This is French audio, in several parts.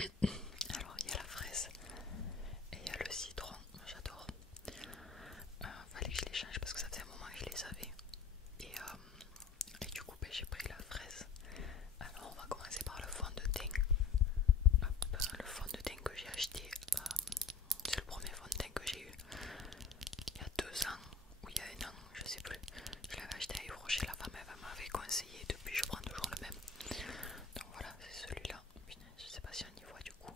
Alors il y a la fraise et il y a le citron, j'adore. Fallait que je les change parce que ça faisait un moment que je les avais. Et du coup ben, j'ai pris la fraise. Alors on va commencer par le fond de teint. Hop, le fond de teint que j'ai acheté, c'est le premier fond de teint que j'ai eu il y a 2 ans ou il y a 1 an, je sais plus. Je l'avais acheté à Yves Rocher, la femme elle m'avait conseillé, depuis je prends toujours le même. Donc voilà, c'est celui-là. Je sais pas si on y voit du coup.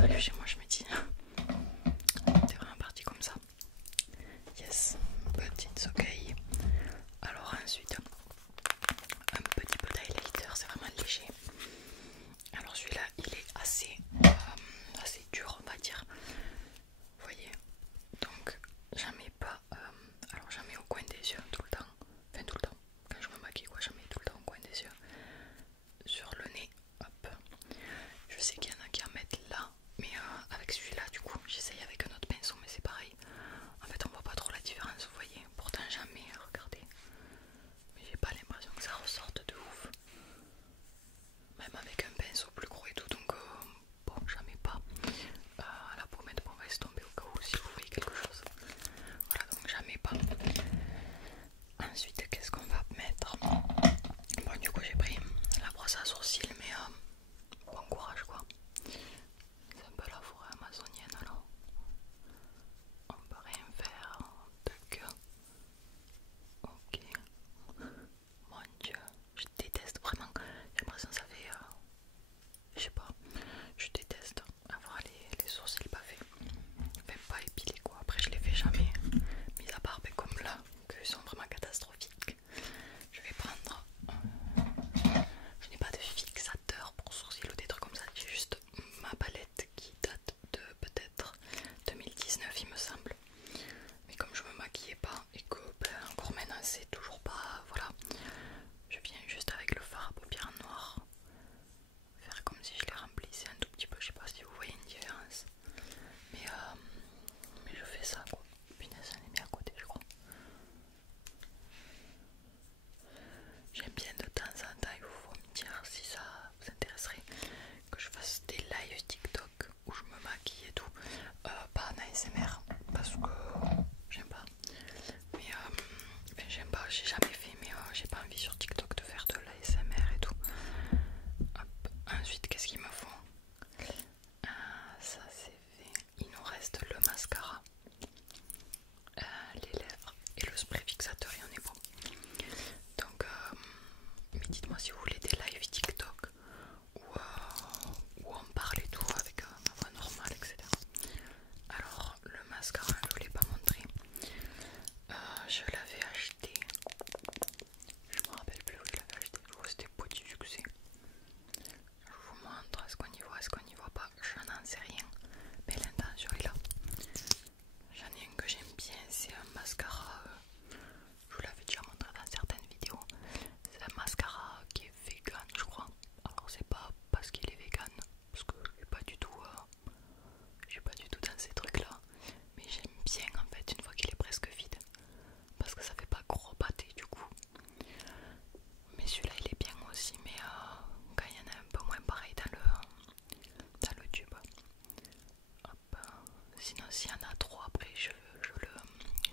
j'arrive chez moi, je me dis, t'es vraiment parti comme ça. Yes, but it's okay. Alors ensuite, un petit peu d'highlighter, c'est vraiment léger. Alors celui-là, il est assez dur, on va dire. Vous voyez, donc j'en mets pas, alors j'en mets au coin des yeux tout le temps. Enfin tout le temps, quand je me maquille quoi, j'en mets tout le temps au coin des yeux. Sur le nez, hop. Je sais qu'il y en a qui en mettent là, mais avec celui-là du coup, j'essaye avec un autre pinceau, mais c'est pareil. En fait on voit pas trop la différence, vous voyez. Pourtant j'en mets, regardez. Mais j'ai pas l'impression que ça ressorte de ouf. Même avec un pinceau plus gros et tout, donc bon, j'en mets pas. La pommette, bon, on va estomper au cas où si vous voyez quelque chose. Voilà, donc j'en mets pas. Ensuite, qu'est-ce qu'on va mettre? Bon, du coup, j'ai pris la brosse à sourcils, mais bon courage quoi. C'est un peu la forêt amazonienne alors. On peut rien faire. Tac. Ok. Mon dieu, je déteste vraiment. J'ai l'impression que ça fait. Je sais pas. Je déteste avoir les sourcils pas faits. Enfin, pas épilés quoi. Après, je les fais jamais. Mis à part comme là, qu'ils sont vraiment catastrophiques. Je vais prendre. Je n'ai pas de fixateur pour sourcils ou des trucs comme ça. J'ai juste ma palette qui date de peut-être 2019, il me semble. Mais comme je me maquillais pas et que encore maintenant c'est toujours pas. Voilà. Je viens juste avec le fard à paupières noir. Faire comme si je les remplissais un tout petit peu. Je sais pas si vous voyez une différence. Mais je fais ça quoi. Punaise, j'en ai mis à côté, je crois. J'aime bien de temps en temps, il faut me dire si ça vous intéresserait que je fasse des lives TikTok où je me maquille et tout. Pas en ASMR parce que j'aime pas. Mais enfin, j'aime pas, j'ai jamais fait, mais j'ai pas envie sur TikTok de faire de l'ASMR et tout. Hop. Ensuite, qu'est-ce qu'il me faut? Ça c'est fait. Il nous reste le mascara, les lèvres et le spray fixateur et on est bon. Donc, mais dites-moi si vous voulez des lives TikTok où on parle et tout avec ma voix normale, etc. Alors, le mascara, je vous l'ai pas montré. Je l'avais acheté. Je me rappelle plus où je l'avais acheté. Je crois que c'était Petit Succès. Je vous montre. Est-ce qu'on y voit, est-ce qu'on y voit pas? Je n'en sais rien. Mais l'intention est là. J'en ai un que j'aime bien. C'est un mascara. Je vous l'avais déjà montré dans certaines vidéos. C'est un mascara qui est vegan, je crois. Alors c'est pas parce qu'il est vegan, parce que je suis pas du tout dans ces trucs là. Mais j'aime bien en fait une fois qu'il est presque vide. Parce que ça fait pas gros pâté du coup. Mais celui-là il est bien aussi, mais quand il y en a un peu moins pareil dans le tube. Hop. Sinon s'il y en a trop après je le...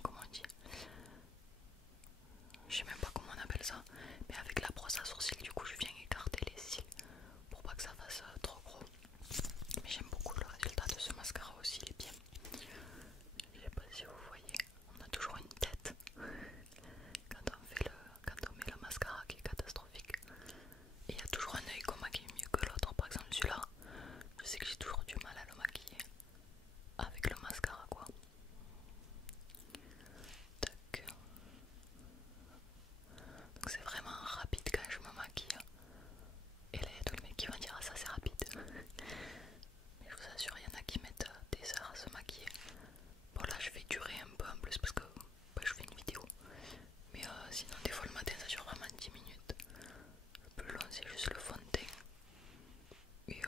Comment on dit? Je sais même pas comment on appelle ça. Mais avec la brosse à sourcils du coup je viens écarter les cils pour pas que ça fasse trop gros. Mais j'aime beaucoup le résultat de ce mascara aussi, il est bien. Je sais pas si vous voyez, on a toujours une tête quand on met le mascara qui est catastrophique. Et il y a toujours un œil qu'on maquille mieux que l'autre. Par exemple celui-là, je sais que j'ai toujours du mal à le maquiller avec le mascara quoi. Tac. Donc c'est vraiment rapide quand je me maquille. Et là il y a tous les mecs qui vont dire ah ça c'est rapide. Mais je vous assure il y en a qui mettent des heures à se maquiller. Bon là je vais durer un peu en plus parce que je fais une vidéo. Mais sinon des fois le matin ça dure vraiment 10 minutes. Le plus long c'est juste le fond de teint. Et